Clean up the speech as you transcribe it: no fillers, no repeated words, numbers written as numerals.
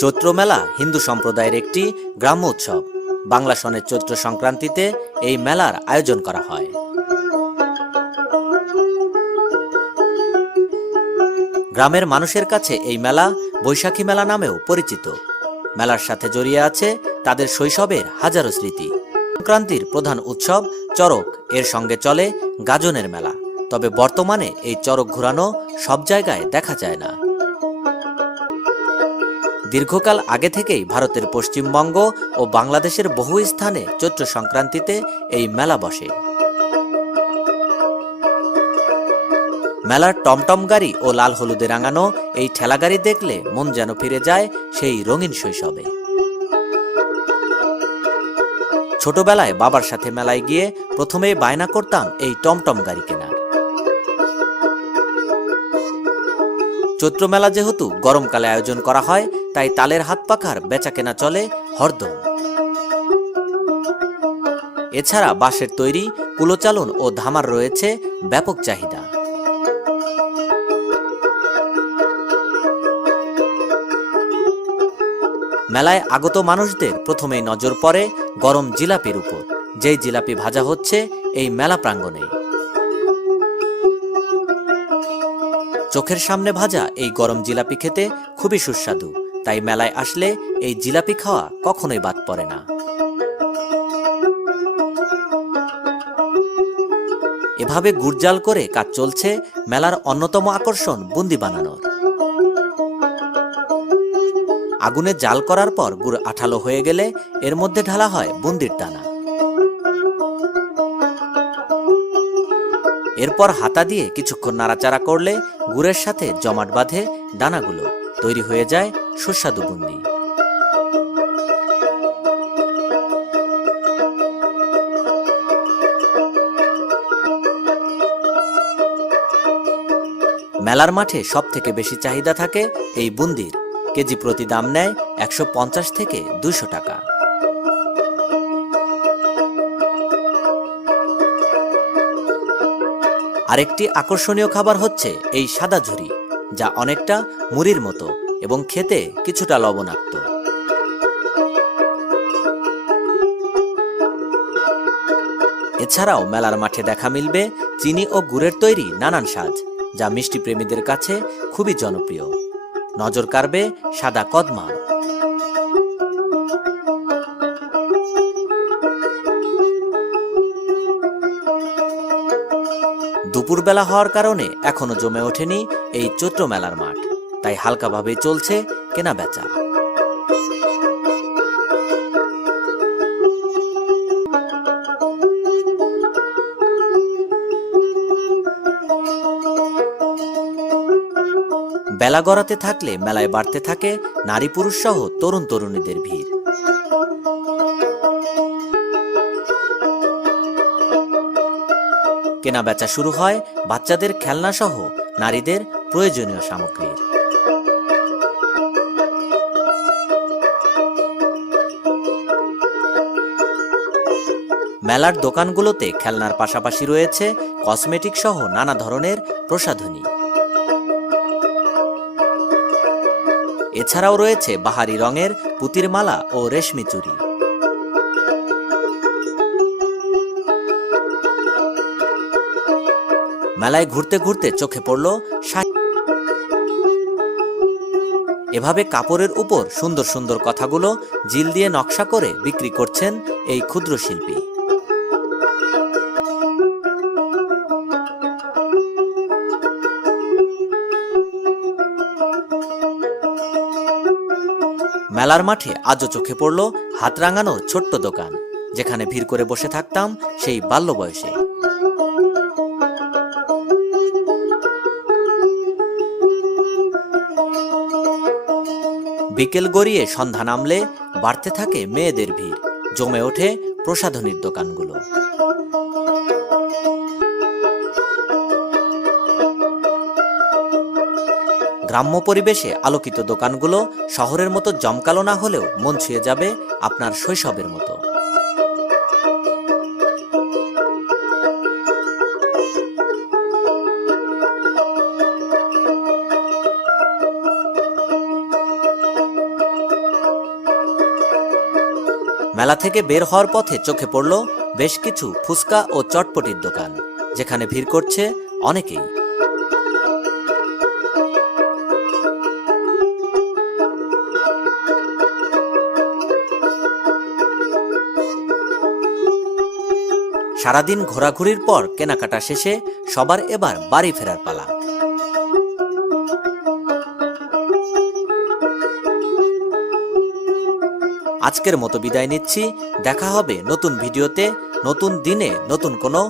চৈত্র মেলা হিন্দু সম্প্রদায়ের একটি গ্রাম্য উৎসব। বাংলা সনের চৈত্র সংক্রান্তিতে এই মেলার আয়োজন করা হয়। গ্রামের মানুষের কাছে এই মেলা বৈশাখী মেলা নামেও পরিচিত। মেলার সাথে জড়িয়ে আছে তাদের শৈশবের হাজারো স্মৃতি। সংক্রান্তির প্রধান উৎসব চড়ক, এর সঙ্গে চলে গাজনের মেলা। তবে বর্তমানে এই চড়ক ঘোরানো সব জায়গায় দেখা যায় না। দীর্ঘকাল আগে থেকেই ভারতের পশ্চিমবঙ্গ ও বাংলাদেশের বহু স্থানে চৈত্র সংক্রান্তিতে এই মেলা বসে। মেলার টমটম গাড়ি ও লাল হলুদে রাঙানো এই ঠেলাগাড়ি দেখলে মন যেন ফিরে যায় সেই রঙিন শৈশবে। ছোটবেলায় বাবার সাথে মেলায় গিয়ে প্রথমেই বায়না করতাম এই টমটম গাড়ি কেনার। চৈত্র মেলা যেহেতু গরমকালে আয়োজন করা হয়, তাই তালের হাত পাখার বেচা কেনা চলে হরদম। এছাড়া বাঁশের তৈরি কুলোচালন ও ধামার রয়েছে ব্যাপক চাহিদা। মেলায় আগত মানুষদের প্রথমেই নজর পড়ে গরম জিলাপির উপর, যেই জিলাপি ভাজা হচ্ছে এই মেলা প্রাঙ্গণে। চোখের সামনে ভাজা এই গরম জিলাপি খেতে খুবই সুস্বাদু, তাই মেলায় আসলে এই জিলাপি খাওয়া কখনোই বাদ পড়ে না। এভাবে গুড়জাল করে কাজ চলছে মেলার অন্যতম আকর্ষণ বুন্দি বানানোর। আগুনে জাল করার পর গুড় আঠালো হয়ে গেলে এর মধ্যে ঢালা হয় বুন্দির দানা। এরপর হাতা দিয়ে কিছুক্ষণ নাড়াচাড়া করলে গুড়ের সাথে জমাট বাঁধে দানাগুলো, তৈরি হয়ে যায় সুস্বাদু বুন্দি। মেলার মাঠে সব থেকে বেশি চাহিদা থাকে এই বুন্দির। কেজি প্রতি দাম নেয় 150 থেকে 200 টাকা। আরেকটি আকর্ষণীয় খাবার হচ্ছে এই সাদা ঝুরি, যা অনেকটা মুড়ির মতো এবং খেতে কিছুটা লবণাক্ত। এছাড়াও মেলার মাঠে দেখা মিলবে চিনি ও গুড়ের তৈরি নানান সাজ, যা মিষ্টি প্রেমীদের কাছে খুবই জনপ্রিয়। নজর কাড়বে সাদা কদমা। দুপুরবেলা হওয়ার কারণে এখনো জমে ওঠেনি এই চৈত্র মেলার মাঠ, তাই হালকাভাবেই চলছে কেনা বেচা। বেলা গড়াতে থাকলে মেলায় বাড়তে থাকে নারী পুরুষ সহ তরুণ তরুণীদের ভিড়। কেনা বেচা শুরু হয় বাচ্চাদের খেলনা সহ নারীদের প্রয়োজনীয় সামগ্রীর। মেলার দোকানগুলোতে খেলনার পাশাপাশি রয়েছে কসমেটিক সহ নানা ধরনের প্রসাধনী। এছাড়াও রয়েছে বাহারি রঙের পুতির মালা ও রেশমি চুড়ি। মেলায় ঘুরতে ঘুরতে চোখে পড়ল এভাবে কাপড়ের উপর সুন্দর সুন্দর কথাগুলো জিল দিয়ে নকশা করে বিক্রি করছেন এই ক্ষুদ্র শিল্পী। মেলার মাঠে আজও চোখে পড়ল হাত রাঙানোর ছোট্ট দোকান, যেখানে ভিড় করে বসে থাকতাম সেই বাল্য বয়সে। বিকেল গড়িয়ে সন্ধ্যা নামলে বাড়তে থাকে মেয়েদের ভিড়, জমে ওঠে প্রসাধনীর দোকানগুলো। গ্রাম্য পরিবেশে আলোকিত দোকানগুলো শহরের মতো জমকালো না হলেও মন ছুঁয়ে যাবে আপনার শৈশবের মতো। মেলা থেকে বের হওয়ার পথে চোখে পড়ল বেশ কিছু ফুচকা ও চটপটির দোকান, যেখানে ভিড় করছে অনেকেই। সারাদিন ঘোরাঘুরির পর কেনাকাটা শেষে সবার এবার বাড়ি ফেরার পালা। আজকের মতো বিদায় নিচ্ছি। দেখা হবে নতুন ভিডিওতে, নতুন দিনে, নতুন কোনো